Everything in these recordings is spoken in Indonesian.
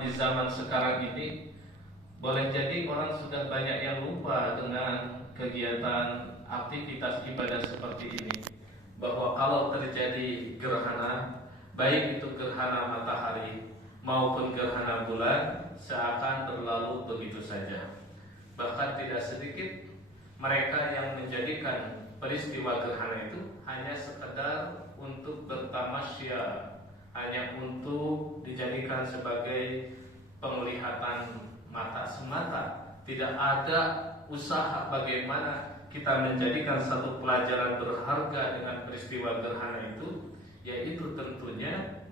di zaman sekarang ini boleh jadi orang sudah banyak yang lupa dengan kegiatan aktivitas ibadah seperti ini, bahwa kalau terjadi gerhana, baik itu gerhana matahari maupun gerhana bulan, seakan berlalu begitu saja. Bahkan tidak sedikit mereka yang menjadikan peristiwa gerhana itu hanya sekedar untuk bertamasya, hanya untuk dijadikan sebagai penglihatan mata semata. Tidak ada usaha bagaimana kita menjadikan satu pelajaran berharga dengan peristiwa gerhana itu, yaitu tentunya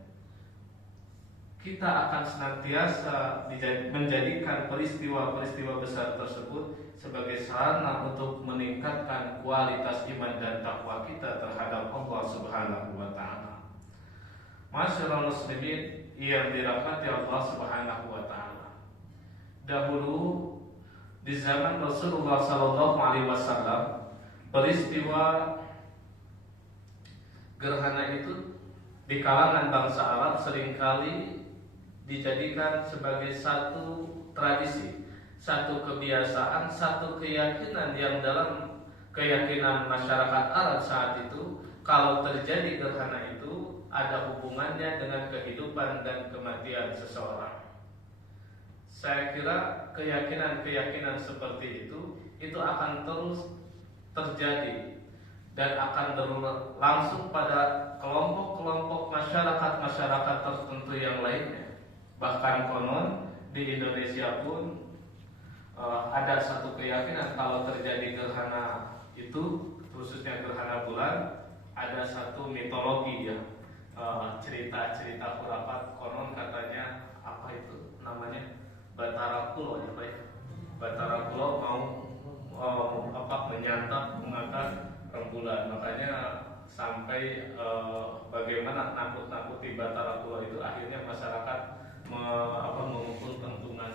kita akan senantiasa menjadikan peristiwa-peristiwa besar tersebut sebagai sarana untuk meningkatkan kualitas iman dan takwa kita terhadap Allah Subhanahu wa taala. Masyaallah muslimin yang dirahmati Allah Subhanahu wa taala. Dahulu di zaman Rasulullah sallallahu alaihi wasallam, peristiwa gerhana itu di kalangan bangsa Arab seringkali dijadikan sebagai satu tradisi, satu kebiasaan, satu keyakinan yang dalam keyakinan masyarakat Arab saat itu, kalau terjadi gerhana itu ada hubungannya dengan kehidupan dan kematian seseorang. Saya kira keyakinan-keyakinan seperti itu akan terus terjadi dan akan berlangsung pada kelompok-kelompok masyarakat tertentu yang lainnya. Bahkan konon di Indonesia pun ada satu keyakinan kalau terjadi gerhana itu, khususnya gerhana bulan, ada satu mitologi ya, cerita-cerita khurafat. Konon katanya apa itu namanya, Batara Kulo ya Pak ya. Batara Kulo mau menyantap memakan rembulan, makanya sampai bagaimana nakut-nakuti Batara Kulo itu, akhirnya masyarakat mengumpul tentungan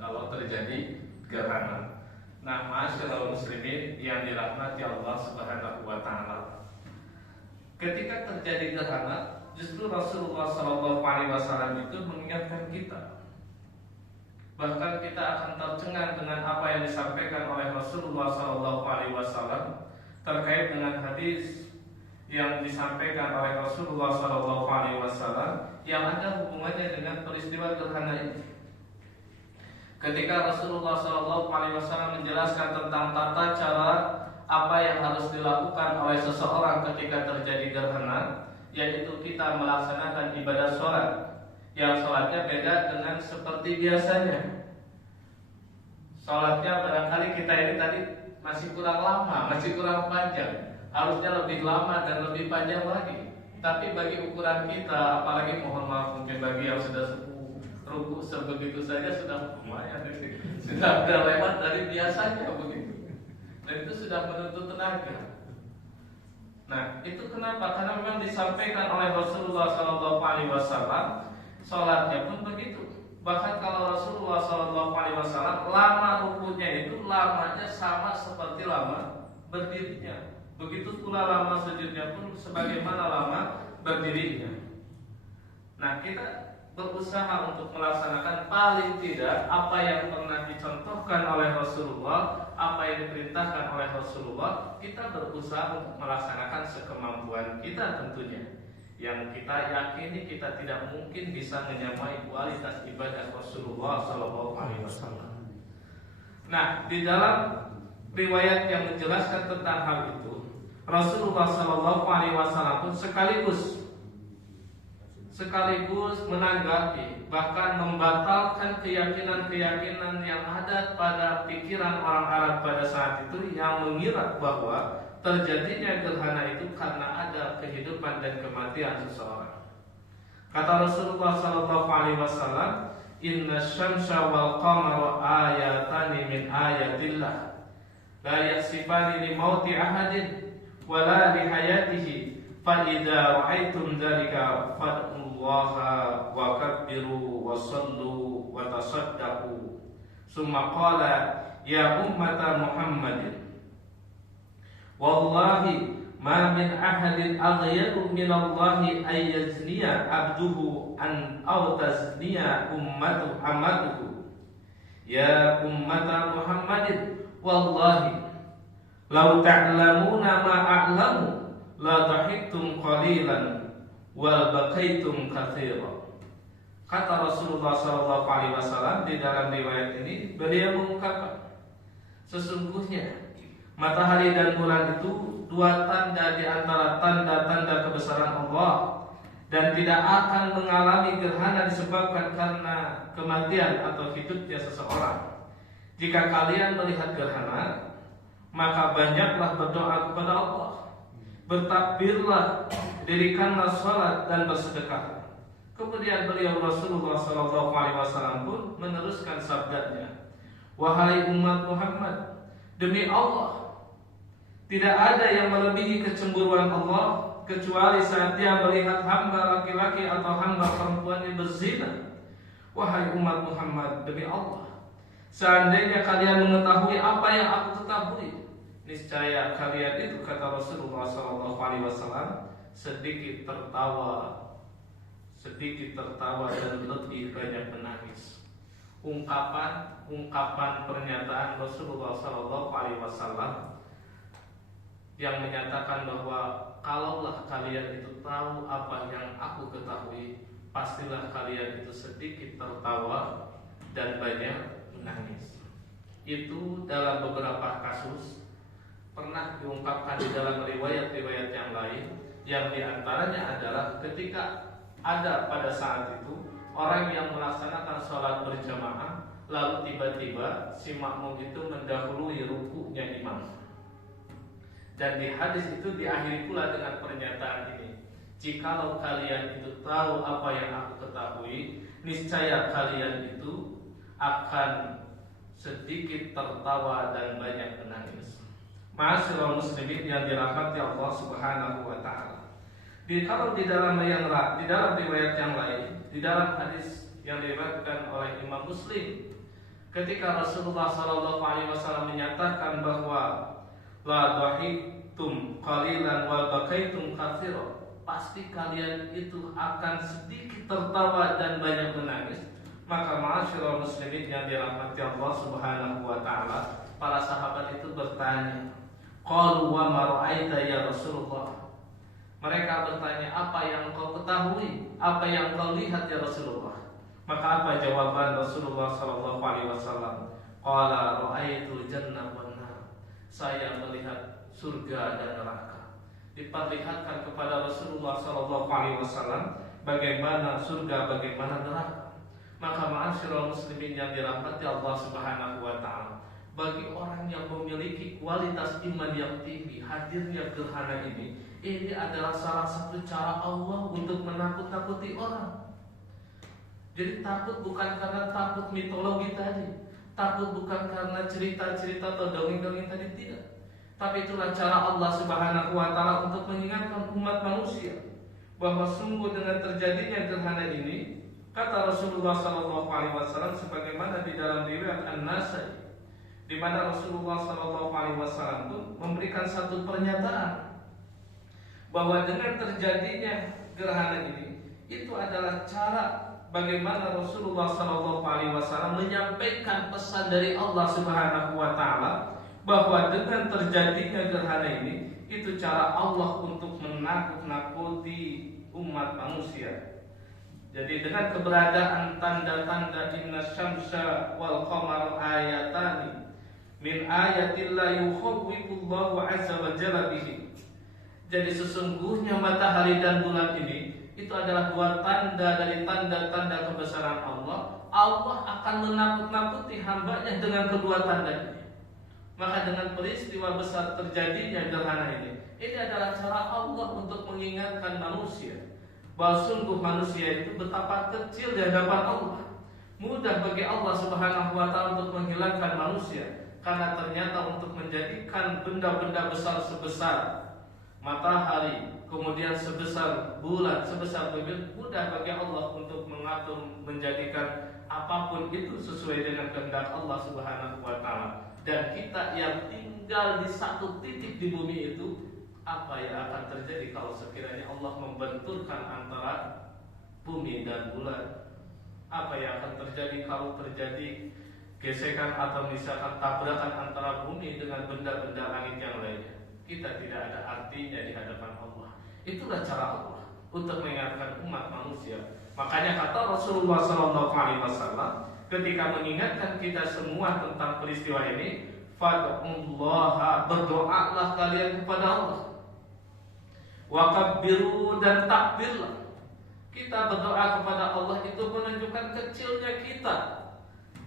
kalau terjadi gerhana. Nah, masyaallah muslimin yang dirahmati Allah Subhanahu wa taala, ketika terjadi gerhana, justru Rasulullah sallallahu alaihi wasallam itu mengingatkan kita. Bahkan kita akan tercengang dengan apa yang disampaikan oleh Rasulullah sallallahu alaihi wasallam terkait dengan hadis yang disampaikan oleh Rasulullah sallallahu alaihi wasallam yang ada hubungannya dengan peristiwa gerhana ini. Ketika Rasulullah sallallahu alaihi wasallam menjelaskan tentang tata cara apa yang harus dilakukan oleh seseorang ketika terjadi gerhana, yaitu kita melaksanakan ibadah sholat, yang sholatnya beda dengan seperti biasanya. Sholatnya barangkali kita ini tadi masih kurang lama, masih kurang panjang, harusnya lebih lama dan lebih panjang lagi. Tapi bagi ukuran kita, apalagi mohon maaf mungkin bagi yang sudah sepuh, ruku sebegitu saja sudah lumayan, sudah lewat dari biasanya begitu, dan itu sudah menuntut tenaga. Nah, itu kenapa? Karena memang disampaikan oleh Rasulullah SAW, sholatnya pun begitu. Bahkan kalau Rasulullah SAW lama rukunya itu lamanya sama seperti lama berdirinya. Begitu pula lama sujudnya pun sebagaimana lama berdirinya. Nah, kita berusaha untuk melaksanakan paling tidak apa yang pernah dicontohkan oleh Rasulullah, apa yang diperintahkan oleh Rasulullah. Kita berusaha untuk melaksanakan sekemampuan kita tentunya. Yang kita yakini kita tidak mungkin bisa menyamai kualitas ibadah Rasulullah SAW. Nah, di dalam riwayat yang menjelaskan tentang hal itu, Rasulullah SAW pun sekaligus menanggapi, bahkan membatalkan keyakinan-keyakinan yang ada pada pikiran orang Arab pada saat itu yang mengira bahwa terjadinya gerhana itu karena ada kehidupan dan kematian seseorang. Kata Rasulullah SAW, Inna syamsa wal qamara ayatani min ayatillah, la yaksifani li mauti ahadin wala li hayatihi, fa idza ra'aitum dzalika fad'ullaha wa kabbiru wa sallu wa tasaddaqu. Summa qala ya ummata Muhammadin, wallahi ma min ahadin aghyaru minallahi ay yazniya abduhu an aw tazniya amatuhu ya ummata Muhammadin wallahi law ta'lamuna ma a'lamu la dhahiktum qalilan wa bakaitum katsiran. Kata Rasulullah SAW di dalam riwayat ini, beliau mengungkapkan, sesungguhnya matahari dan bulan itu dua tanda di antara tanda-tanda kebesaran Allah, dan tidak akan mengalami gerhana disebabkan karena kematian atau hidupnya seseorang. Jika kalian melihat gerhana, maka banyaklah berdoa kepada Allah, bertakbirlah, dirikanlah salat dan bersedekah. Kemudian beliau Rasulullah SAW pun meneruskan sabdanya, wahai umat Muhammad, demi Allah, tidak ada yang melebihi kecemburuan Allah kecuali saat dia melihat hamba laki-laki atau hamba perempuan yang berzina. Wahai umat Muhammad, demi Allah, seandainya kalian mengetahui apa yang aku ketahui, niscaya kalian itu, kata Rasulullah SAW, sedikit tertawa dan lebih banyak menangis. Ungkapan pernyataan Rasulullah SAW yang menyatakan bahwa kalaulah kalian itu tahu apa yang aku ketahui, pastilah kalian itu sedikit tertawa dan banyak menangis. Itu dalam beberapa kasus pernah diungkapkan di dalam riwayat-riwayat yang lain, yang diantaranya adalah ketika ada pada saat itu orang yang melaksanakan sholat berjamaah, lalu tiba-tiba si makmum itu mendahului rukunya imam. Dan di hadis itu diakhiri pula dengan pernyataan ini, jikalau kalian itu tahu apa yang aku ketahui, niscaya kalian itu akan sedikit tertawa dan banyak menangis. Ma'asyiral muslimin yang dirahmati Allah Subhanahu wa taala. Kalau di dalam riwayat yang lain, di dalam hadis yang diriwayatkan oleh Imam Muslim, ketika Rasulullah SAW menyatakan bahwa la dhahiktum qalilan wa bakaitum katsiran, pasti kalian itu akan sedikit tertawa dan banyak menangis. Maka ma'asyiral muslimin yang dirahmati Allah Subhanahu wa taala, para sahabat itu bertanya, qalu wa ma ra'aita ya Rasulullah. Mereka bertanya, apa yang kau ketahui, apa yang kau lihat ya Rasulullah? Maka apa jawaban Rasulullah SAW? Qala ra'aitu jannah wan nar. Saya melihat surga dan neraka. Diperlihatkan kepada Rasulullah SAW bagaimana surga, bagaimana neraka. Maka ma'asyiral muslimin yang dirahmati Allah Subhanahu wa taala, bagi orang yang memiliki kualitas iman yang tinggi, hadirnya gerhana ini adalah salah satu cara Allah untuk menakut-nakuti orang. Jadi takut bukan karena takut mitologi tadi, takut bukan karena cerita-cerita atau dongeng-dongeng tadi, tidak. Tapi itulah cara Allah Subhanahu wa taala untuk mengingatkan umat manusia bahwa sungguh dengan terjadinya gerhana ini, kata Rasulullah SAW sebagaimana di dalam riwayat An-Nasai, di mana Rasulullah SAW pun memberikan satu pernyataan bahwa dengan terjadinya gerhana ini, itu adalah cara bagaimana Rasulullah SAW menyampaikan pesan dari Allah Subhanahu wa taala bahwa dengan terjadinya gerhana ini, itu cara Allah untuk menakut-nakuti umat manusia. Jadi dengan keberadaan tanda-tanda inna syamsa wal qamar ayatani min ayatillah yukhawwifullahu azza wa jalla bihi. Jadi sesungguhnya matahari dan bulan ini itu adalah dua tanda dari tanda-tanda kebesaran Allah. Allah akan menakut-nakuti hambanya dengan kedua tanda ini. Maka dengan peristiwa besar terjadinya gerhana ini adalah cara Allah untuk mengingatkan manusia bahwa sungguh manusia itu betapa kecil di hadapan Allah. Mudah bagi Allah Subhanahu wa taala untuk menghilangkan manusia, karena ternyata untuk menjadikan benda-benda besar sebesar matahari, kemudian sebesar bulan, sebesar bumi, mudah bagi Allah untuk mengatur, menjadikan apapun itu sesuai dengan kehendak Allah Subhanahu wa taala. Dan kita yang tinggal di satu titik di bumi itu, Apa yang akan terjadi kalau sekiranya Allah membenturkan antara bumi dan bulan? Apa yang akan terjadi kalau terjadi gesekan atau misalkan tabrakan antara bumi dengan benda-benda langit yang lainnya? Kita tidak ada artinya di hadapan Allah. Itulah cara Allah untuk mengingatkan umat manusia. Makanya kata Rasulullah SAW ketika mengingatkan kita semua tentang peristiwa ini, fad'ullaha, berdoalah kalian kepada Allah. Wa kabbiru, dan takbirlah. Kita berdoa kepada Allah itu menunjukkan kecilnya kita,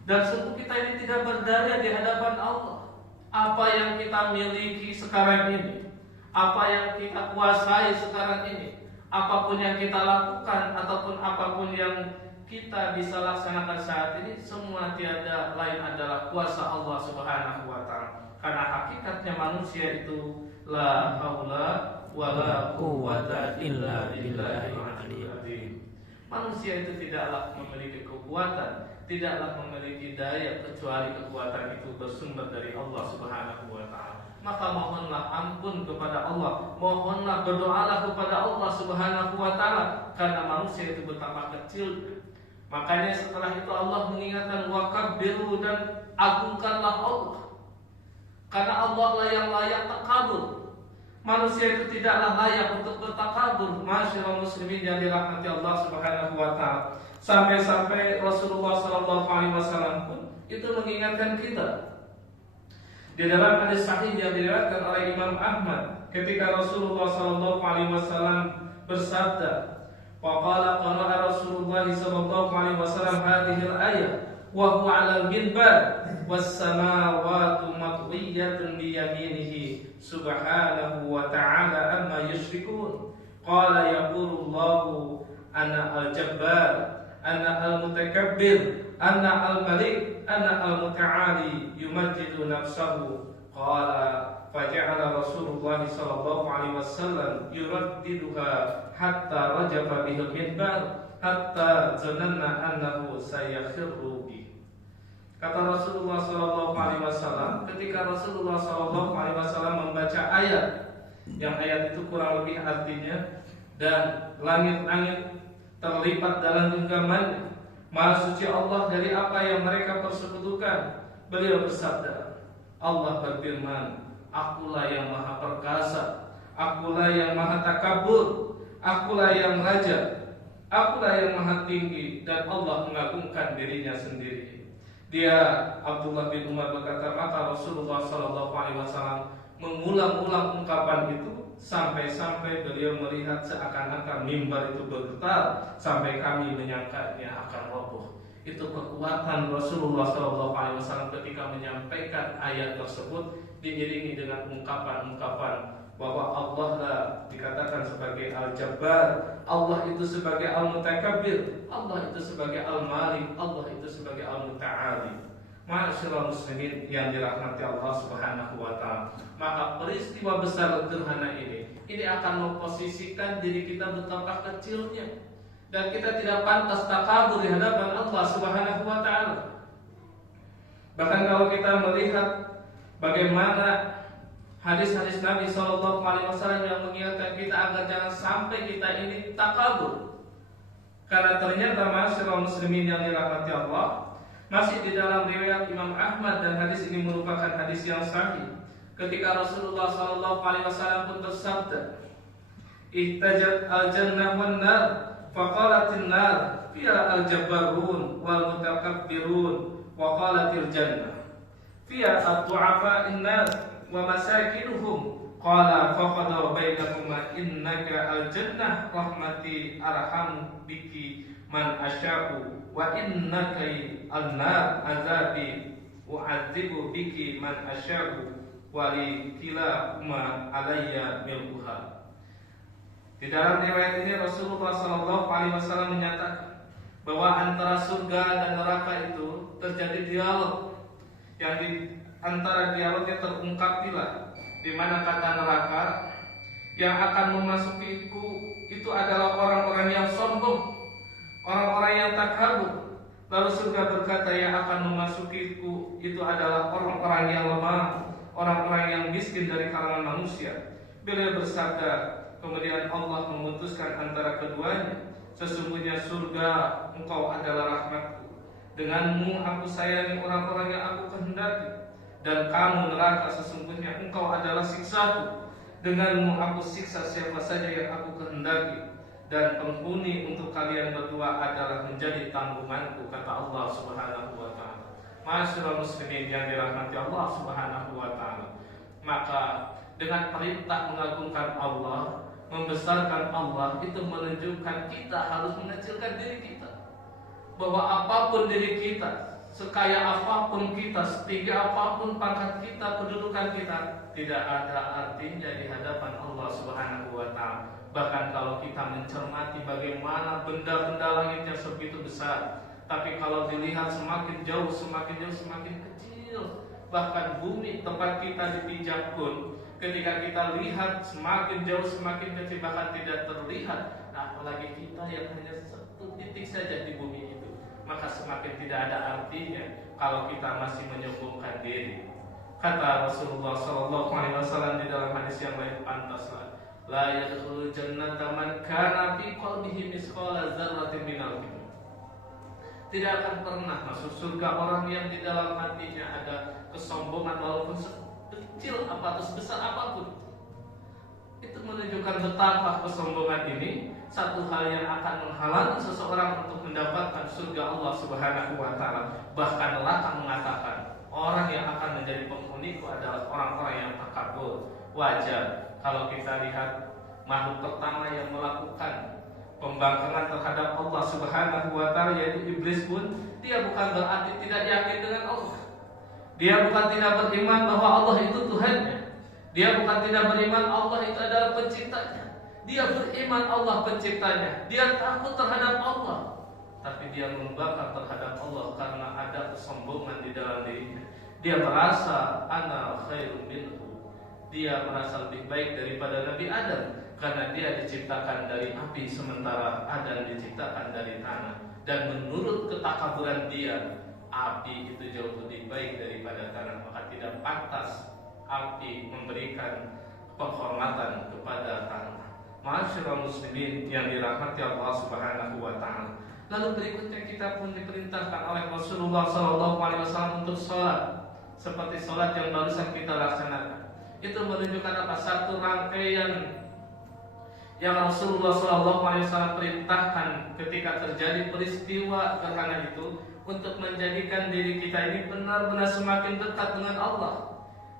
dan sungguh kita ini tidak berdaya di hadapan Allah. Apa yang kita miliki sekarang ini, apa yang kita kuasai sekarang ini, apapun yang kita lakukan ataupun apapun yang kita bisa laksanakan saat ini, semua tiada lain adalah kuasa Allah Subhanahu wa taala. Karena hakikatnya manusia itu la haula wala quwwata illa billahil aliyyil azim. Manusia itu tidaklah memiliki kekuatan, tidaklah memiliki daya kecuali kekuatan itu bersumber dari Allah Subhanahu wa taala. Maka mohonlah ampun kepada Allah, mohonlah berdoalah kepada Allah Subhanahu wa taala, karena manusia itu betapa kecil. Makanya setelah itu Allah mengingatkan wa kabbiru, dan agungkanlah Allah, karena Allah lah yang layak takabur. Manusia itu tidaklah layak untuk bertakabur. Masyaallah muslimin yang dirahmati Allah Subhanahu wa taala. Sampai-sampai Rasulullah SAW pun itu mengingatkan kita. Di dalam hadis sahih yang diriwayatkan oleh Imam Ahmad, ketika Rasulullah SAW bersabda, "Faqala qala Rasulullah SAW hadhihi al-ayah wa huwa 'ala al-minbar was samawati matwiyatun bi yaminihi subhanahu wa ta'ala amma yushrikun." Qala yaqulu Allahu ana al-jabbar, ana al-mutakabbir, ana al-malik, ana al-muta'ali yumajjidu nafsahu. Qala faja'ala Rasulullah sallallahu alaihi wasallam yuraddiduha hatta rajafa bihil minbar hatta zananna annahu sayakhirru bi. Kata Rasulullah sallallahu alaihi wasallam, ketika Rasulullah sallallahu alaihi wasallam membaca ayat, yang ayat itu kurang lebih artinya, dan langit-langit terlipat dalam genggamannya, Maha suci Allah dari apa yang mereka persekutukan. Beliau bersabda, Allah berfirman, akulah yang maha perkasa, akulah yang maha takabur, akulah yang raja, akulah yang maha tinggi, dan Allah mengagungkan dirinya sendiri. Dia, Abdullah bin Umar berkata, maka Rasulullah SAW mengulang-ulang ungkapan itu sampai-sampai beliau melihat seakan-akan mimbar itu bergetar, sampai kami menyangkanya akan roboh. Itu kekuatan Rasulullah SAW ketika menyampaikan ayat tersebut, diiringi dengan ungkapan-ungkapan bahwa Allah lah dikatakan sebagai Al-Jabbar, Allah itu sebagai Al-Mutakabbir, Allah itu sebagai Al-Malik, Allah itu sebagai Al-Muta'ali. Ma'asyiral muslimin yang dirahmati Allah Subhanahu wa taala. Maka peristiwa besar gerhana ini akan memposisikan diri kita betapa kecilnya, dan kita tidak pantas takabur di hadapan Allah Subhanahu wa taala. Bahkan kalau kita melihat bagaimana hadis-hadis Nabi SAW yang mengingatkan kita agar jangan sampai kita ini takabur, karena ternyata ma'asyiral muslimin yang dirahmati Allah, masih di dalam riwayat Imam Ahmad, dan hadis ini merupakan hadis yang sahih, ketika Rasulullah SAW pun bersabda, ihtajat al-jannah wan nar, faqalatin nar fiha al-jabbarun wal mutakabbirun, wa qalatil jannah fiha ad-du'afa'in nas wa masakinuhum, qala faqada bainahuma innaka al-jannah rahmati arham biki man asya'u, wa innaka an-nar azabi u'adzibu biki man asya'u, wa li kilahuma alayya milkuha. Di dalam riwayat ini Rasulullah SAW menyatakan bahwa antara surga dan neraka itu terjadi dialog, yang di antara dialognya terungkap pula di mana kata neraka, yang akan memasukiku itu adalah orang-orang yang sombong, orang-orang yang takabur. Lalu surga berkata, yang akan memasukiku itu adalah orang-orang yang lemah, orang-orang yang miskin dari kalangan manusia. Beliau bersabda, kemudian Allah memutuskan antara keduanya, sesungguhnya surga engkau adalah rahmatku, denganmu aku sayangi orang-orang yang aku kehendaki, dan kamu neraka sesungguhnya engkau adalah siksaku, denganmu aku siksa siapa saja yang aku kehendaki, dan penghuni untuk kalian berdua adalah menjadi tanggunganku, kata Allah Subhanahu wa ta'ala. Masyaallah muslimin yang dirahmati Allah Subhanahu wa ta'ala, maka dengan perintah mengagungkan Allah, membesarkan Allah, itu menunjukkan kita harus mengecilkan diri kita. Bahwa apapun diri kita, sekaya apapun kita, setinggi apapun pangkat kita, kedudukan kita, tidak ada artinya di hadapan Allah Subhanahu wa ta'ala. Bahkan kalau kita mencermati bagaimana benda-benda langit yang sebegitu besar, tapi kalau dilihat semakin jauh, semakin kecil. Bahkan bumi tempat kita dipijak pun, ketika kita lihat semakin jauh, semakin kecil, bahkan tidak terlihat. Nah, apalagi kita yang hanya satu titik saja di bumi itu, maka semakin tidak ada artinya kalau kita masih menyombongkan diri. Kata Rasulullah SAW di dalam hadis yang lain, pantaslah la yadkhulul jannata man kana fi qalbihi misqala dzarratin minal kibr. Tidak akan pernah masuk surga orang yang di dalam hatinya ada kesombongan, walaupun sekecil apa atau sebesar apapun. Itu menunjukkan betapa kesombongan ini satu hal yang akan menghalangi seseorang untuk mendapatkan surga Allah Subhanahu wa ta'ala. Bahkan neraka mengatakan, orang yang akan menjadi penghuniku adalah orang-orang yang takabur. Wajar kalau kita lihat makhluk pertama yang melakukan pembangkangan terhadap Allah Subhanahu wa ta'ala, yaitu iblis pun, dia bukan berarti tidak yakin dengan Allah. Dia bukan tidak beriman bahwa Allah itu Tuhannya. Dia bukan tidak beriman Allah itu adalah penciptanya. Dia beriman Allah penciptanya. Dia takut terhadap Allah, tapi dia membangkang terhadap Allah karena ada kesombongan di dalam dirinya. Dia merasa ana khairun minhu. Dia merasa lebih baik daripada Nabi Adam, karena dia diciptakan dari api sementara Adam diciptakan dari tanah. Dan menurut ketakaburan dia, api itu jauh lebih baik daripada tanah, maka tidak pantas api memberikan penghormatan kepada tanah. Ma'asyiral muslimin yang dirahmati Allah Subhanahu wa ta'ala. Lalu berikutnya kita pun diperintahkan oleh Rasulullah SAW untuk sholat, seperti sholat yang barusan kita laksanakan. Itu menunjukkan apa? Satu rangkaian yang Rasulullah SAW perintahkan ketika terjadi peristiwa gerhana itu, untuk menjadikan diri kita ini benar-benar semakin dekat dengan Allah.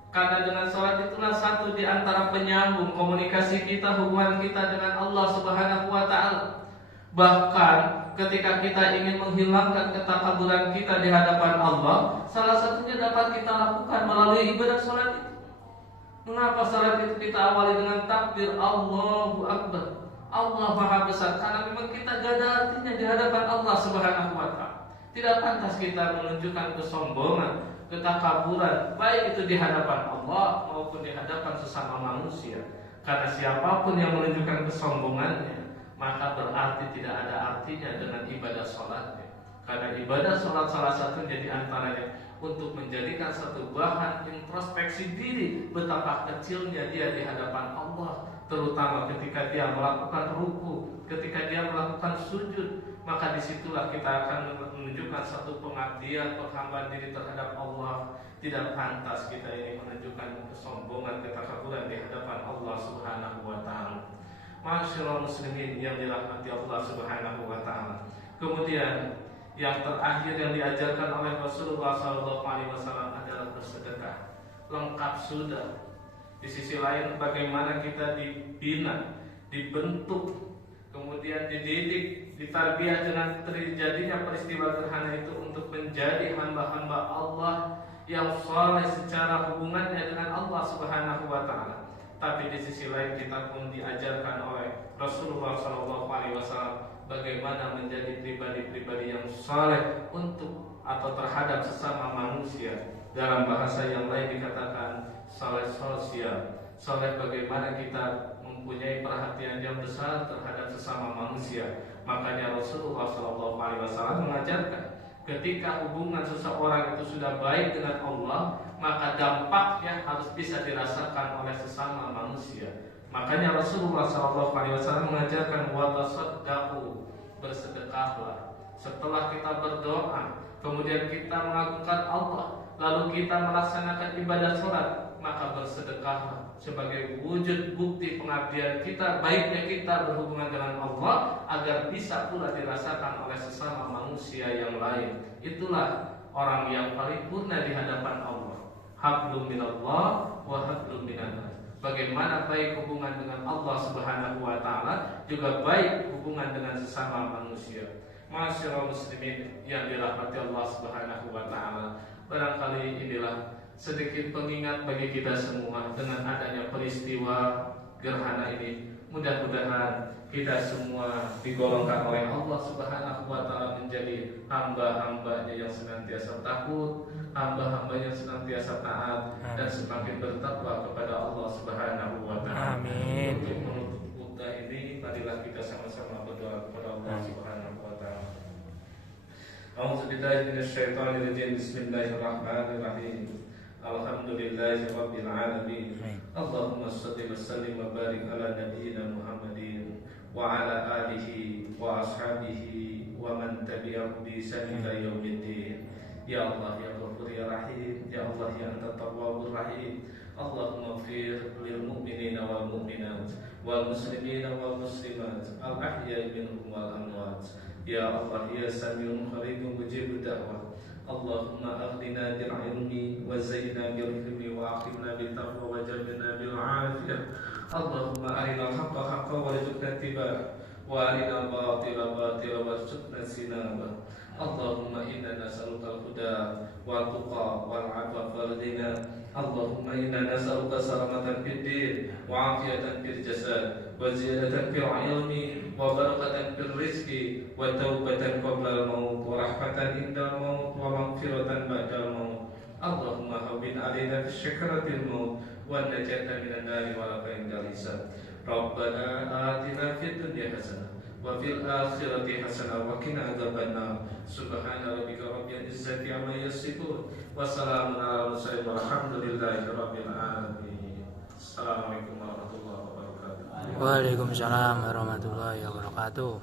Karena dengan sholat itulah satu di antara penyambung komunikasi kita, hubungan kita dengan Allah Subhanahu wa ta'ala. Bahkan ketika kita ingin menghilangkan ketakaburan kita di hadapan Allah, salah satunya dapat kita lakukan melalui ibadah sholat itu. Mengapa sholat itu kita awali dengan takbir Allahu Akbar, Allah Maha Besar? Karena memang kita gak ada artinya di hadapan Allah Subhanahu wa ta'ala. Tidak pantas kita menunjukkan kesombongan, ketakaburan, baik itu di hadapan Allah maupun di hadapan sesama manusia. Karena siapapun yang menunjukkan kesombongannya, maka berarti tidak ada artinya dengan ibadah sholatnya. Karena ibadah sholat salah satunya di antaranya untuk menjadikan satu bahan introspeksi diri, betapa kecilnya dia di hadapan Allah, terutama ketika dia melakukan ruku, ketika dia melakukan sujud. Maka disitulah kita akan menunjukkan satu pengabdian, penghambaan diri terhadap Allah. Tidak pantas kita ini menunjukkan kesombongan, ketakaburan di hadapan Allah Subhanahu wa ta'ala. Masyaallah muslimin yang dirahmati Allah Subhanahu wa ta'ala. Kemudian yang terakhir yang diajarkan oleh Rasulullah SAW adalah bersedekah. Lengkap sudah. Di sisi lain bagaimana kita dibina, dibentuk, kemudian dididik, ditarbiyah dengan terjadinya peristiwa gerhana itu untuk menjadi hamba-hamba Allah yang saleh secara hubungannya dengan Allah Subhanahu wa ta'ala. Tapi di sisi lain kita pun diajarkan oleh Rasulullah SAW bagaimana menjadi pribadi-pribadi yang saleh untuk atau terhadap sesama manusia. Dalam bahasa yang lain dikatakan saleh sosial. Saleh bagaimana kita mempunyai perhatian yang besar terhadap sesama manusia. Makanya Rasulullah SAW mengajarkan, ketika hubungan seseorang itu sudah baik dengan Allah, maka dampaknya harus bisa dirasakan oleh sesama manusia. Makanya Rasulullah SAW mengajarkan watasaddaqu, bersedekahlah. Setelah kita berdoa, kemudian kita mengagungkan Allah, lalu kita melaksanakan ibadah sholat, maka bersedekahlah sebagai wujud bukti pengabdian kita, baiknya kita berhubungan dengan Allah, agar bisa pula dirasakan oleh sesama manusia yang lain. Itulah orang yang paripurna di hadapan Allah. Hablum minallah wa hablum minannas. Bagaimana baik hubungan dengan Allah Subhanahu wa taala, juga baik hubungan dengan sesama manusia. Masyaallah muslimin yang dirahmati Allah Subhanahu wa taala, barangkali inilah sedikit pengingat bagi kita semua dengan adanya peristiwa gerhana ini. Mudah-mudahan kita semua digolongkan oleh Allah Subhanahu wa taala menjadi hamba-hambanya yang senantiasa takut, hamba-hambanya yang senantiasa taat, dan semakin bertakwa kepada Allah Subhanahu wa taala. Amin. Untuk menutup khutbah ini, marilah kita sama-sama berdoa kepada Allah Subhanahu wa taala. A'udzubillahi minasyaitonir rajim. Bismillahirrahmanirrahim. Alhamdulillahi rabbil alamin. Allahumma shalli wa sallim wa barik ala nabiyyina Muhammadin wa ala alihi wa ashabihi wa man tabi'ahu bi ihsan ila yaumiddin. Ya Allah ya Ghafur ya Rahim, ya Allah ya Anta Tawwabur Rahim. Allahumma ighfir lil mu'minina wal mu'minat wal muslimina wal muslimat al ahya'i minhum wal amwat. Ya Allah ya Sami'un Qaribun Mujibud Da'wah. Allahumma aghnina bil ilmi wa zayyina bil hilmi wa aqimna bil taqwa wa jannibna bil afiyah. Allahumma arina al-haqqa haqqan warzuqna ittiba'ah wa arina al-batila batilan warzuqna ijtinabah. Allahumma inna nas'aluka al-huda wal tuqa wal 'afafa wal ghina. Allahumma inna nas'aluka salamatan fid din wa 'afiyatan fil jasad wa ziyadatan fil 'ilmi wa barakatan fil rizqi wa taubatan qabla al-maut wa rahmatan inda al-maut wa maghfiratan ba'da al-maut. Allahumma hawwin 'alaina fi syakaratil maut wa najatan minan nari wa laka indal hisab. Rabbana atina fid dunya hasanah wa fil akhirati hasanah wa qina adzabannar. Subhana rabbika rabbil izzati amma yasifun wa salamun alal mursalin walhamdulillahi rabbil alamin. Assalamualaikum warahmatullahi wabarakatuh. Waalaikumsalam warahmatullahi wabarakatuh.